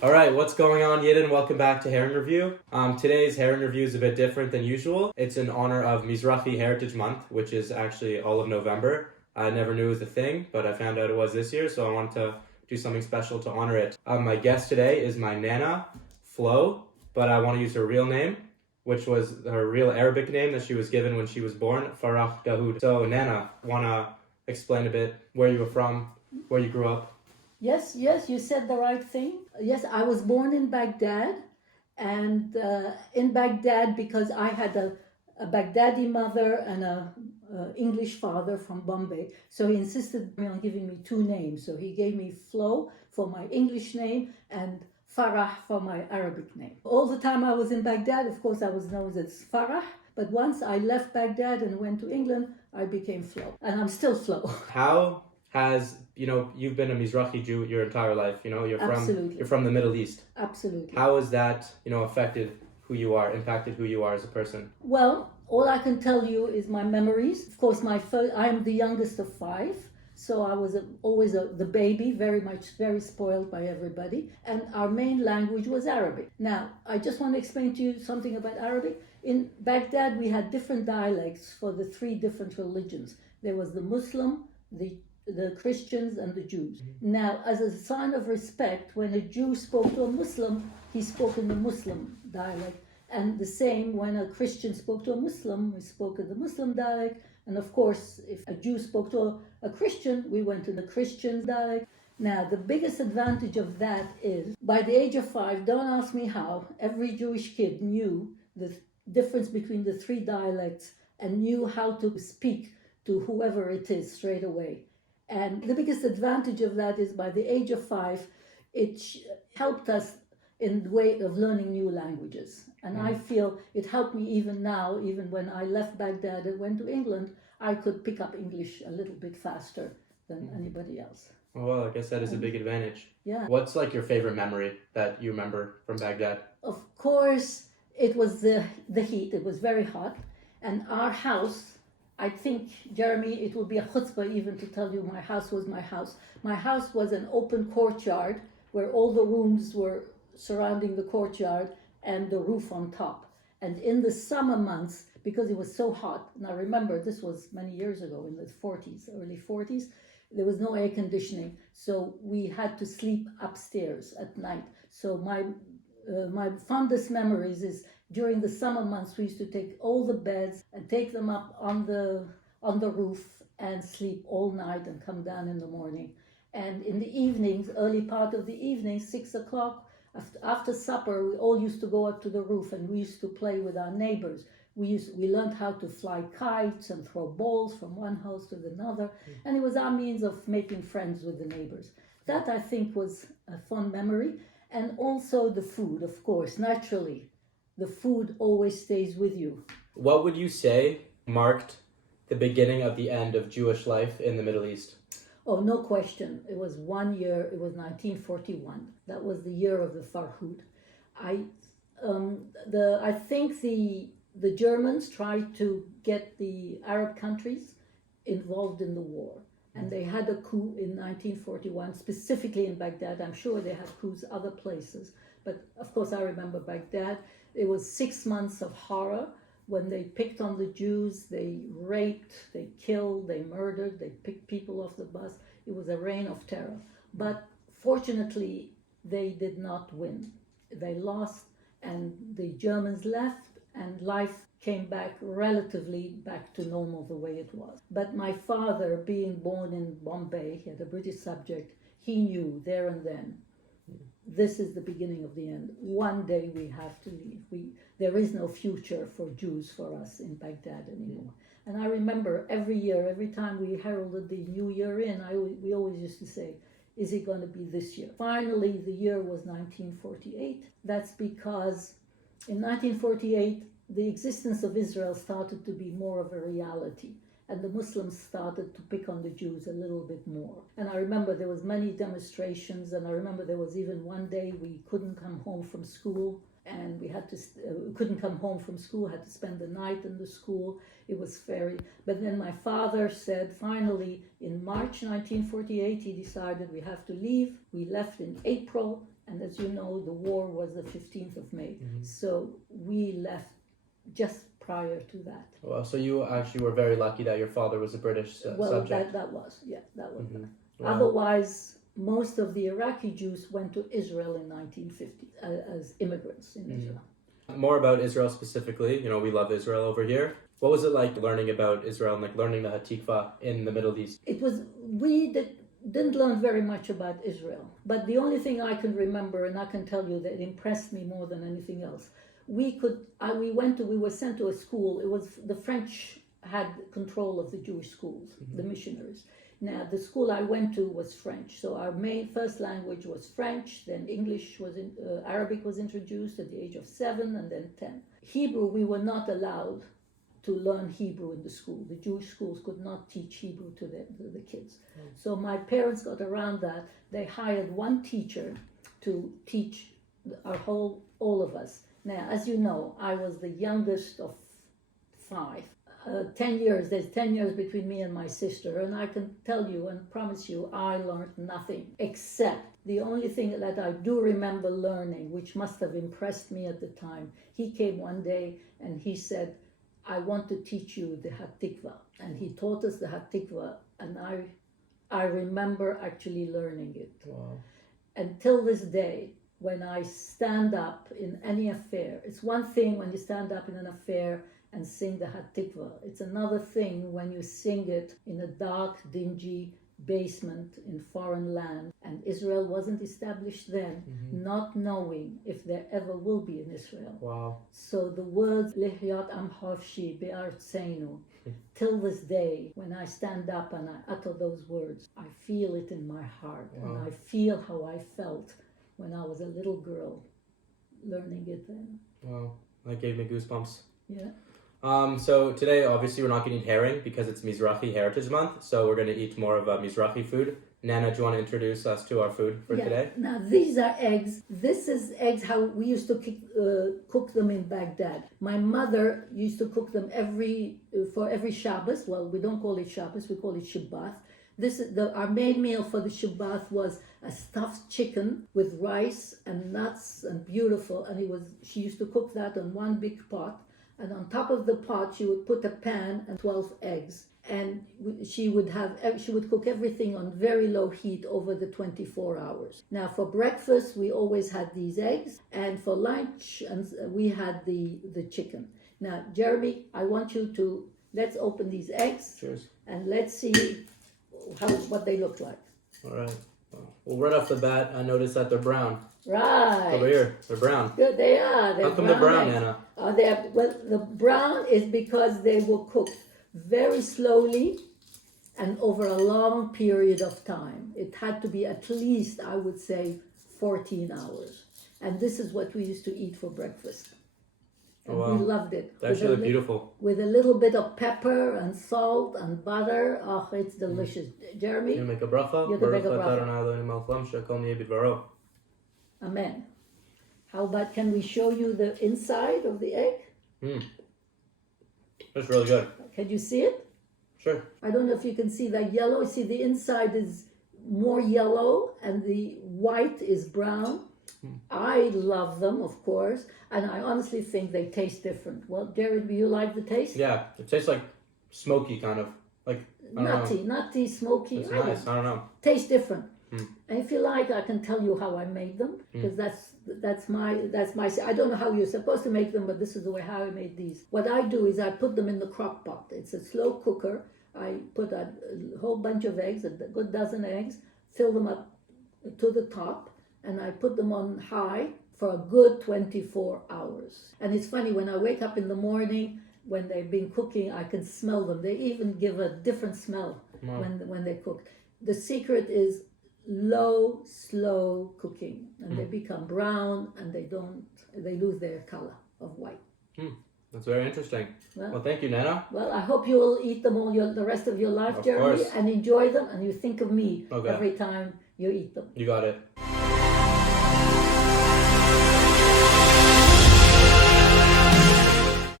All right, what's going on, Yidden? Welcome back to Herring Review. Today's Herring Review is a bit different than usual. It's in honor of Mizrahi Heritage Month, which is actually all of November. I never knew it was a thing, but I found out it was this year, so I wanted to do something special to honor it. My guest today is my Nana, Flo, but I want to use her real name, which was her real Arabic name that she was given when she was born, Farah Dahoud. So, Nana, want to explain a bit where you were from, where you grew up? Yes, you said the right thing. Yes, I was born in Baghdad, and in Baghdad because I had a Baghdadi mother and a English father from Bombay. So he insisted on giving me two names. So he gave me Flo for my English name and Farah for my Arabic name. All the time I was in Baghdad, of course, I was known as Farah. But once I left Baghdad and went to England, I became Flo. And I'm still Flo. How has, you've been a Mizrahi Jew your entire life, you're from the Middle East. Absolutely. How has that, affected who you are, impacted who you are as a person? Well, all I can tell you is my memories. Of course, I'm the youngest of five, so I was always the baby, very spoiled by everybody. And our main language was Arabic. Now, I just want to explain to you something about Arabic. In Baghdad, we had different dialects for the three different religions. There was the Muslim, the Christians and the Jews. Now, as a sign of respect, when a Jew spoke to a Muslim, he spoke in the Muslim dialect. And the same when a Christian spoke to a Muslim, we spoke in the Muslim dialect. And of course, if a Jew spoke to a Christian, we went in the Christian dialect. Now, the biggest advantage of that is, by the age of 5, don't ask me how, every Jewish kid knew the difference between the three dialects and knew how to speak to whoever it is straight away. And the biggest advantage of that is by the age of 5, it helped us in the way of learning new languages. And I feel it helped me even now, even when I left Baghdad and went to England, I could pick up English a little bit faster than anybody else. Well, I guess that is a big advantage. Yeah. What's like your favorite memory that you remember from Baghdad? Of course, it was the heat. It was very hot. And our house, I think, Jeremy, it would be a chutzpah even to tell you my house was my house. My house was an open courtyard where all the rooms were surrounding the courtyard and the roof on top. And in the summer months, because it was so hot, now remember, this was many years ago in the 40s, early 40s, there was no air conditioning. So we had to sleep upstairs at night. So my fondest memories is during the summer months, we used to take all the beds and take them up on the roof and sleep all night and come down in the morning. And in the evenings, early part of the evening, 6 o'clock, after supper, we all used to go up to the roof and we used to play with our neighbors. We learned how to fly kites and throw balls from one house to another. And it was our means of making friends with the neighbors. That, I think, was a fun memory. And also the food, of course, naturally. The food always stays with you. What would you say marked the beginning of the end of Jewish life in the Middle East? Oh, no question. It was 1 year, it was 1941. That was the year of the Farhud. I think the Germans tried to get the Arab countries involved in the war. And they had a coup in 1941, specifically in Baghdad. I'm sure they had coups other places. But of course, I remember Baghdad. It was 6 months of horror when they picked on the Jews, they raped, they killed, they murdered, they picked people off the bus. It was a reign of terror. But fortunately, they did not win. They lost, and the Germans left, and life came back back to normal the way it was. But my father, being born in Bombay, he had a British subject, he knew there and then, this is the beginning of the end. One day we have to leave. There is no future for Jews for us in Baghdad anymore. And I remember every year, every time we heralded the new year in, we always used to say, is it going to be this year? Finally, the year was 1948. That's because in 1948, the existence of Israel started to be more of a reality. And the Muslims started to pick on the Jews a little bit more. And I remember there was many demonstrations, and I remember there was even one day we couldn't come home from school, and we had to couldn't come home from school, had to spend the night in the school. It was very, but then my father said finally in March 1948 he decided we have to leave. We left in April, And as you know, the war was the 15th of May. So we left just prior to that. Well, so you actually were very lucky that your father was a British subject. That was, yeah, that was. Wow. Otherwise, most of the Iraqi Jews went to Israel in 1950 as immigrants in Israel. More about Israel specifically. You know, we love Israel over here. What was it like learning about Israel and like learning the Hatikva in the Middle East? Didn't learn very much about Israel, but the only thing I can remember, and I can tell you that impressed me more than anything else, we were sent to a school. It was the French had control of the Jewish schools, the missionaries. Now the school I went to was French, so our first language was French. Then Arabic was introduced at the age of 7, and then 10. Hebrew, we were not allowed to learn Hebrew in the school. The Jewish schools could not teach Hebrew to the kids. So my parents got around that. They hired one teacher to teach all of us. Now, as you know, I was the youngest of 5. 10 years, there's 10 years between me and my sister, and I can tell you and promise you I learned nothing, except the only thing that I do remember learning, which must have impressed me at the time. He came one day and he said, I want to teach you the Hatikva. And he taught us the Hatikva, and I remember actually learning it. Wow. Until this day, when I stand up in any affair, it's one thing when you stand up in an affair and sing the Hatikva. It's another thing when you sing it in a dark, dingy basement in foreign land. And Israel wasn't established then, not knowing if there ever will be an Israel. Wow. So the words Lihyat Am Hafshi Be'artseinu, till this day, when I stand up and I utter those words, I feel it in my heart. Wow. And I feel how I felt when I was a little girl learning it then. Wow. That gave me goosebumps. Yeah. So today, obviously, we're not going to eat herring because it's Mizrahi Heritage Month. So we're going to eat more of Mizrahi food. Nana, do you want to introduce us to our food for today? Now, these are eggs. This is eggs how we used to cook them in Baghdad. My mother used to cook them for every Shabbos. Well, we don't call it Shabbos, we call it Shabbat. Our main meal for the Shabbat was a stuffed chicken with rice and nuts and beautiful. And she used to cook that on one big pot. And on top of the pot, she would put a pan and 12 eggs. And she would cook everything on very low heat over the 24 hours. Now, for breakfast, we always had these eggs. And for lunch, we had the chicken. Now, Jeremy, I want you to, let's open these eggs. Cheers. And let's see what they look like. All right. Well, right off the bat, I noticed that they're brown. Right. Over here, they're brown. Good, they are. How come they're brown, eggs. Anna? The brown is because they were cooked very slowly and over a long period of time. It had to be at least, I would say, 14 hours. And this is what we used to eat for breakfast. And wow. We loved it. They actually look beautiful. With a little bit of pepper and salt and butter. Oh, it's delicious. Jeremy? You make a bracha? You can make a bracha. Amen. How about, can we show you the inside of the egg? That's really good. Can you see it? Sure. I don't know if you can see that yellow. See, the inside is more yellow and the white is brown. I love them, of course, and I honestly think they taste different. Well, Jared, do you like the taste? Yeah, it tastes like smoky, kind of. Like, nutty, smoky. It's nice, I don't know. Tastes different. And if you like, I can tell you how I made them, because that's my. I don't know how you're supposed to make them, but this is the way how I made these. What I do is I put them in the crock pot. It's a slow cooker. I put a whole bunch of eggs, a good dozen eggs, fill them up to the top, and I put them on high for a good 24 hours. And it's funny, when I wake up in the morning, when they've been cooking, I can smell them. They even give a different smell when they cook. The secret is low, slow cooking, and they become brown, and they lose their color of white. That's very interesting. Well, thank you, Nana. Well, I hope you will eat them all the rest of your life, Jeremy, and enjoy them, and you think of me every time you eat them. You got it.